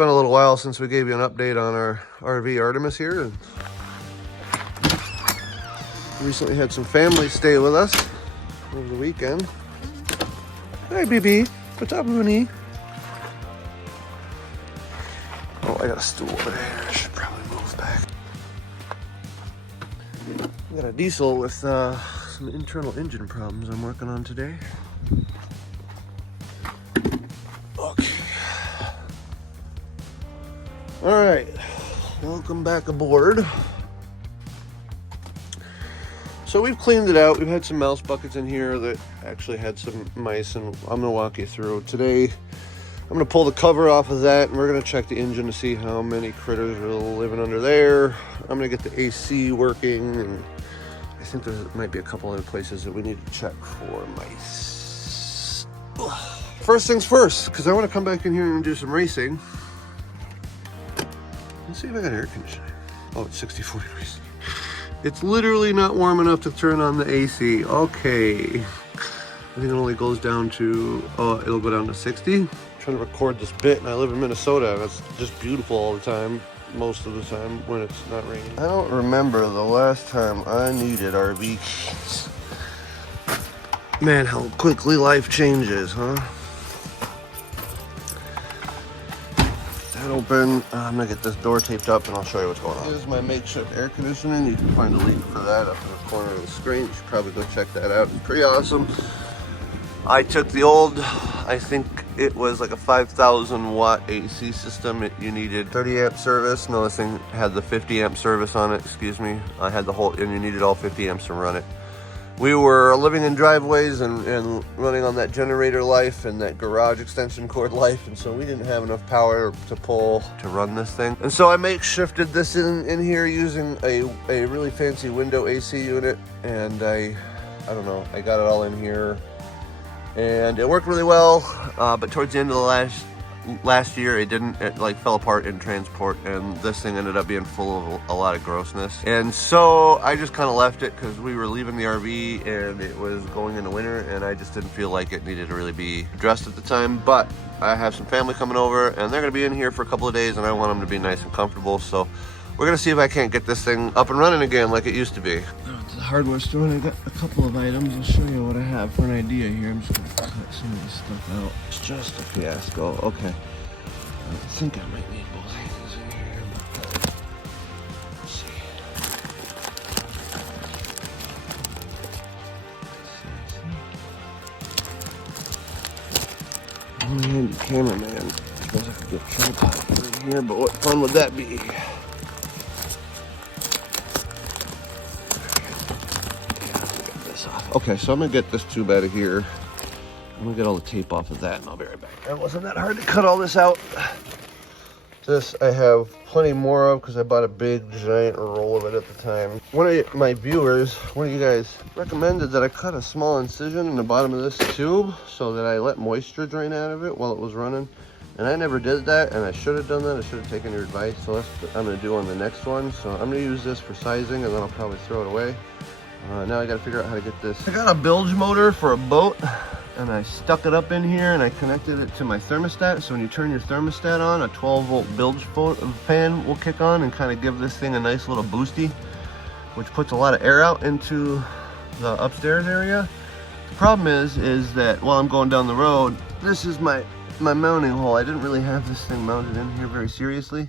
Been a little while since we gave you an update on our RV Artemis here, and recently had some family stay with us over the weekend. Hi, BB. What's up, Rooney? Oh, I got a stool over there. I should probably move back. I got a diesel with some internal engine problems I'm working on today. Okay. All right, welcome back aboard. So we've cleaned it out. We've had some mouse buckets in here that actually had some mice, and I'm gonna walk you through. Today, I'm gonna pull the cover off of that, and we're gonna check the engine to see how many critters are living under there. I'm gonna get the AC working, and I think there might be a couple other places that we need to check for mice. First things first, because I wanna come back in here and do some racing. Let's see if I got air conditioning. Oh, it's 64 degrees. It's literally not warm enough to turn on the AC. Okay. I think it only goes down to, it'll go down to 60. I'm trying to record this bit, and I live in Minnesota, and it's just beautiful all the time, most of the time when it's not raining. I don't remember the last time I needed RV keys. Man, how quickly life changes, huh? Open. I'm gonna get this door taped up and I'll show you what's going on. This is my makeshift air conditioning. You can find a link for that up in the corner of the screen. You should probably go check that out. It's pretty awesome. I took the old, I think it was like a 5,000 watt AC system. You needed 30 amp service. No, this thing had the 50 amp service on it, excuse me. I had the whole, and you needed all 50 amps to run it. We were living in driveways and running on that generator life and that garage extension cord life, and so we didn't have enough power to pull to run this thing. And so I makeshifted this in here using a really fancy window AC unit, and I don't know, I got it all in here, and it worked really well. But towards the end of the last year, it like fell apart in transport, and this thing ended up being full of a lot of grossness. And so I just kind of left it because we were leaving the RV and it was going into winter, and I just didn't feel like it needed to really be addressed at the time. But I have some family coming over, and they're gonna be in here for a couple of days, and I want them to be nice and comfortable. So we're gonna see if I can't get this thing up and running again like it used to be. To the hardware store, and I got a couple of items. I'll show you what I have for an idea here. I'm just gonna cut some of this stuff out. It's just a fiasco. Okay. I think I might need both hands in here. Let's see. One-handed cameraman. I suppose I could get a tripod for in here, but what fun would that be? Okay, so I'm gonna get this tube out of here. I'm gonna get all the tape off of that, and I'll be right back. It wasn't that hard to cut all this out. This I have plenty more of because I bought a big giant roll of it at the time. One of my viewers, one of you guys, recommended that I cut a small incision in the bottom of this tube so that I let moisture drain out of it while it was running. And I never did that, and I should have done that. I should have taken your advice. So that's what I'm gonna do on the next one. So I'm gonna use this for sizing, and then I'll probably throw it away. Now I gotta figure out how to get this. I got a bilge motor for a boat, and I stuck it up in here, and I connected it to my thermostat. So when you turn your thermostat on, a 12-volt bilge fan will kick on and kind of give this thing a nice little boosty, which puts a lot of air out into the upstairs area. The problem is that while I'm going down the road, this is my mounting hole. I didn't really have this thing mounted in here very seriously.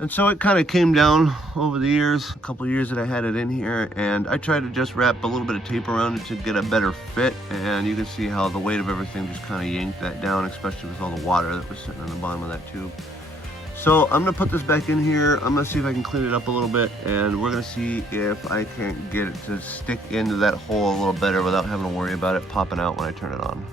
And so it kind of came down over the years, a couple of years that I had it in here, and I tried to just wrap a little bit of tape around it to get a better fit, and you can see how the weight of everything just kind of yanked that down, especially with all the water that was sitting on the bottom of that tube. So I'm gonna put this back in here. I'm gonna see if I can clean it up a little bit, and we're gonna see if I can't get it to stick into that hole a little better without having to worry about it popping out when I turn it on.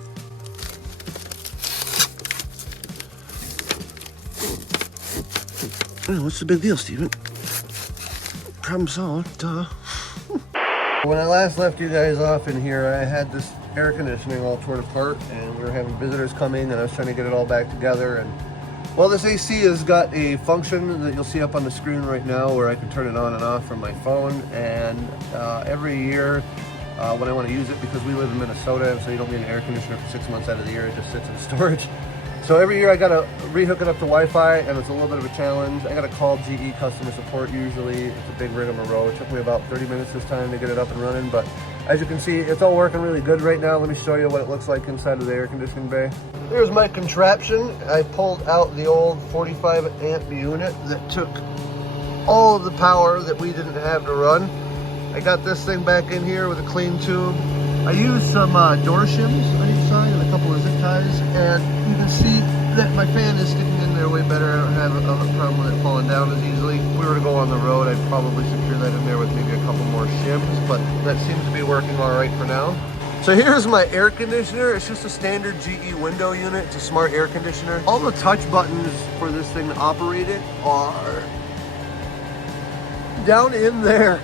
What's the big deal, Steven? Problem solved, duh. When I last left you guys off in here, I had this air conditioning all torn apart, and we were having visitors coming, and I was trying to get it all back together. And well, this AC has got a function that you'll see up on the screen right now where I can turn it on and off from my phone. And every year when I want to use it, because we live in Minnesota, so you don't need an air conditioner for 6 months out of the year, it just sits in storage. So every year I gotta rehook it up to Wi-Fi, and it's a little bit of a challenge. I gotta call GE customer support usually. It's a big rigmarole. It took me about 30 minutes this time to get it up and running, but as you can see, it's all working really good right now. Let me show you what it looks like inside of the air conditioning bay. Here's my contraption. I pulled out the old 45 amp unit that took all of the power that we didn't have to run. I got this thing back in here with a clean tube. I used some door shims on each side and a couple of zip ties, and you can see that my fan is sticking in there way better. I don't have a problem with it falling down as easily. If we were to go on the road, I'd probably secure that in there with maybe a couple more shims, but that seems to be working all right for now. So here's my air conditioner. It's just a standard GE window unit. It's a smart air conditioner. All the touch buttons for this thing to operate it are down in there.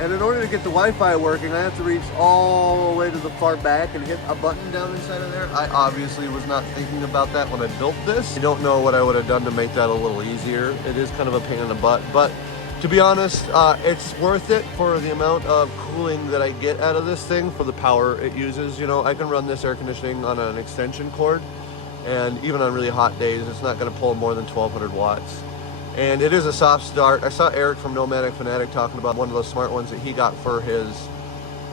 And in order to get the Wi-Fi working, I have to reach all the way to the far back and hit a button down inside of there. I obviously was not thinking about that when I built this. I don't know what I would have done to make that a little easier. It is kind of a pain in the butt, but to be honest, it's worth it for the amount of cooling that I get out of this thing for the power it uses. You know, I can run this air conditioning on an extension cord, and even on really hot days, it's not going to pull more than 1200 watts. And it is a soft start. I saw Eric from Nomadic Fanatic talking about one of those smart ones that he got for his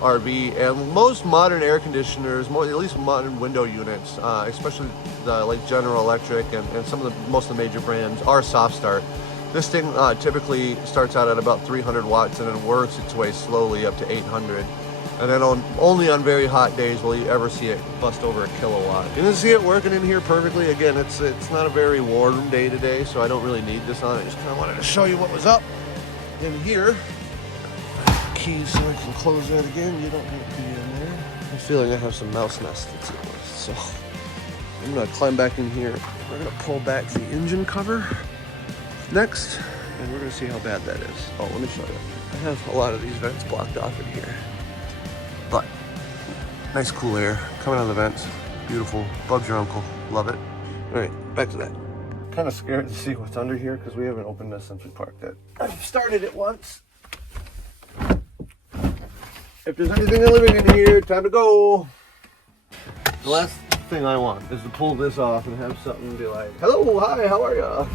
RV. And most modern air conditioners, at least modern window units, especially the like General Electric and some of most of the major brands, are soft start. This thing typically starts out at about 300 watts and then works its way slowly up to 800. And then only on very hot days will you ever see it bust over a kilowatt. You can see it working in here perfectly. Again, it's not a very warm day today, so I don't really need this on. I just kind of wanted to show you what was up in here. Keys so I can close that again. You don't need to be in there. I'm feeling I have some mouse nests to deal with, so I'm gonna climb back in here. We're gonna pull back the engine cover next, and we're gonna see how bad that is. Oh, let me show you. I have a lot of these vents blocked off in here. But nice cool air coming out of the vents. Beautiful. Bob's your uncle. Love it. All right, back to that. Kind of scared to see what's under here because we haven't opened this since we parked it. I've started it once. If there's anything living in here, time to go. The last thing I want is to pull this off and have something be like, hello, hi, how are ya?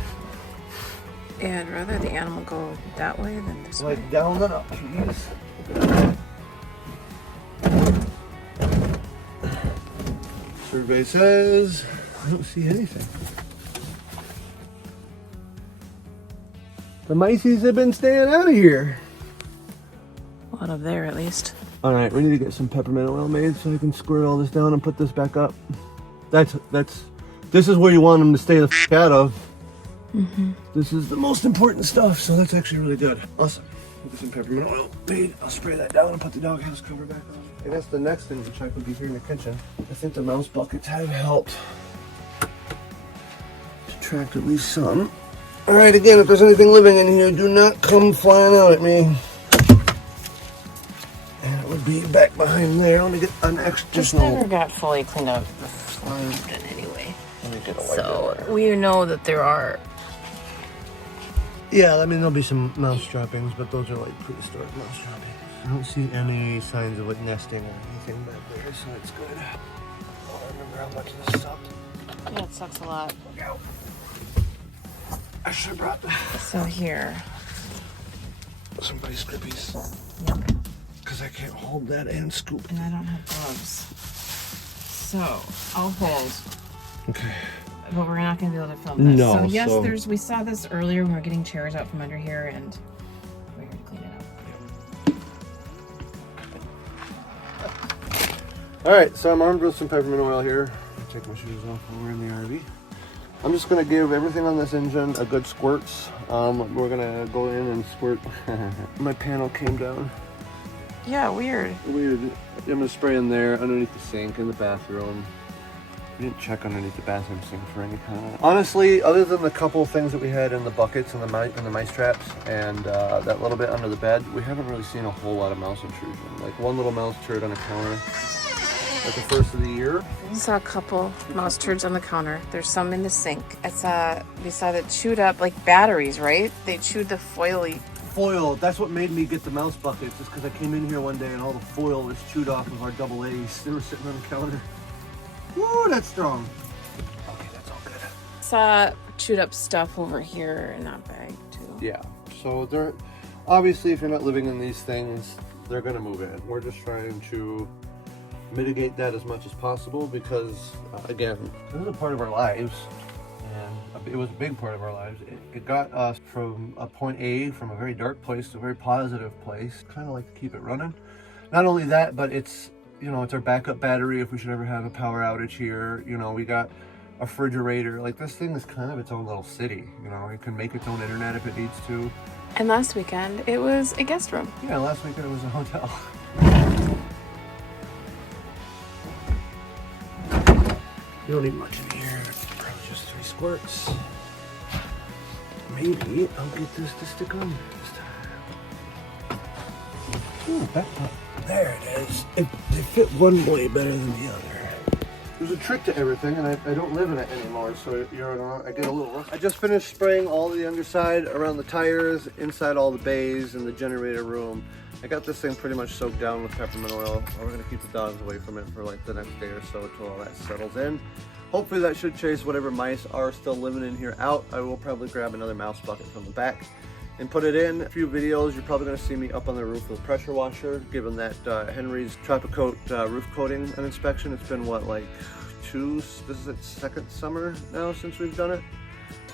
Yeah, I'd rather the animal go that way than this way. Like down and up, please. Survey says, I don't see anything. The mices have been staying out of here. Out of there, at least. All right, we need to get some peppermint oil made so I can squirt all this down and put this back up. This is where you want them to stay the f out of. Mm-hmm. This is the most important stuff, so that's actually really good. Awesome. We'll get some peppermint oil made. I'll spray that down and put the doghouse cover back on. And that's the next thing to check would be here in the kitchen. I think the mouse buckets have helped attract at least some. All right, again, if there's anything living in here, do not come flying out at me. And it would be back behind there. Let me get an extra. This never got fully cleaned out the slime anyway. Let me get a wipe so there. we know that there are. Yeah, I mean, there'll be some mouse droppings, but those are like prehistoric mouse droppings. I don't see any signs of it nesting or anything back there, so it's good. Oh, I remember how much this sucked. Yeah, it sucks a lot. Look out. I should have brought So here. some vice grippies. Yep. Because I can't hold that and scoop. And I don't have gloves. So, I'll hold. Okay. But we're not going to be able to film this. No, so yes, we saw this earlier when we were getting chairs out from under here, and we're here to clean it up. All right, so I'm armed with some peppermint oil here. I'll take my shoes off while we're in the RV. I'm just gonna give everything on this engine a good squirts. We're gonna go in and squirt. My panel came down. Yeah, weird. Weird. I'm gonna spray in there, underneath the sink, in the bathroom. We didn't check underneath the bathroom sink for any kind of... Honestly, other than the couple things that we had in the buckets and the mice traps and that little bit under the bed, we haven't really seen a whole lot of mouse intrusion. Like one little mouse turd on a counter at the first of the year. We saw a couple mouse turds on the counter. There's some in the sink. We saw that chewed up like batteries, right? They chewed the foily. Foil, that's what made me get the mouse buckets, is because I came in here one day and all the foil was chewed off of our double A's. They were sitting on the counter. Woo, that's strong. Okay, that's all good. saw chewed up stuff over here in that bag too. Yeah, so they're obviously, if you're not living in these things, they're gonna move in. We're just trying to mitigate that as much as possible because again, this is a part of our lives, and it was a big part of our lives. It got us from a point A, from a very dark place to a very positive place. Kind of like to keep it running. Not only that, but it's, you know, it's our backup battery if we should ever have a power outage here. You know, we got a refrigerator. Like, this thing is kind of its own little city. You know, it can make its own internet if it needs to. And last weekend, it was a guest room. Yeah, last weekend it was a hotel. You don't need much in here. It's probably just 3 squirts. Maybe I'll get this to stick on this time. Ooh, back up. There it is. They fit one way better than the other. There's a trick to everything, and I don't live in it anymore, so I get a little rough. I just finished spraying all the underside around the tires, inside all the bays, and the generator room. I got this thing pretty much soaked down with peppermint oil. We're gonna keep the dogs away from it for like the next day or so until all that settles in. Hopefully that should chase whatever mice are still living in here out. I will probably grab another mouse bucket from the back and put it in. A few videos, you're probably gonna see me up on the roof with a pressure washer, given that Henry's Tropicoat roof coating an inspection. It's been what, like this is its 2nd summer now since we've done it.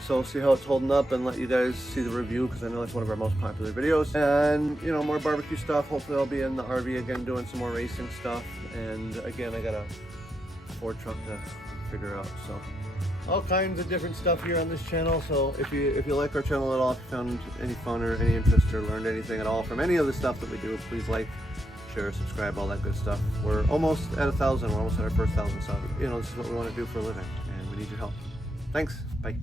So we'll see how it's holding up and let you guys see the review, because I know it's one of our most popular videos. And, you know, more barbecue stuff. Hopefully I'll be in the RV again doing some more racing stuff. And again, I got a Ford truck to figure out. So all kinds of different stuff here on this channel. So if you like our channel at all, if you found any fun or any interest or learned anything at all from any of the stuff that we do, please like, share, subscribe, all that good stuff. We're almost at 1,000. We're almost at our first 1,000 subs. You know, this is what we want to do for a living, and we need your help. Thanks. Bye.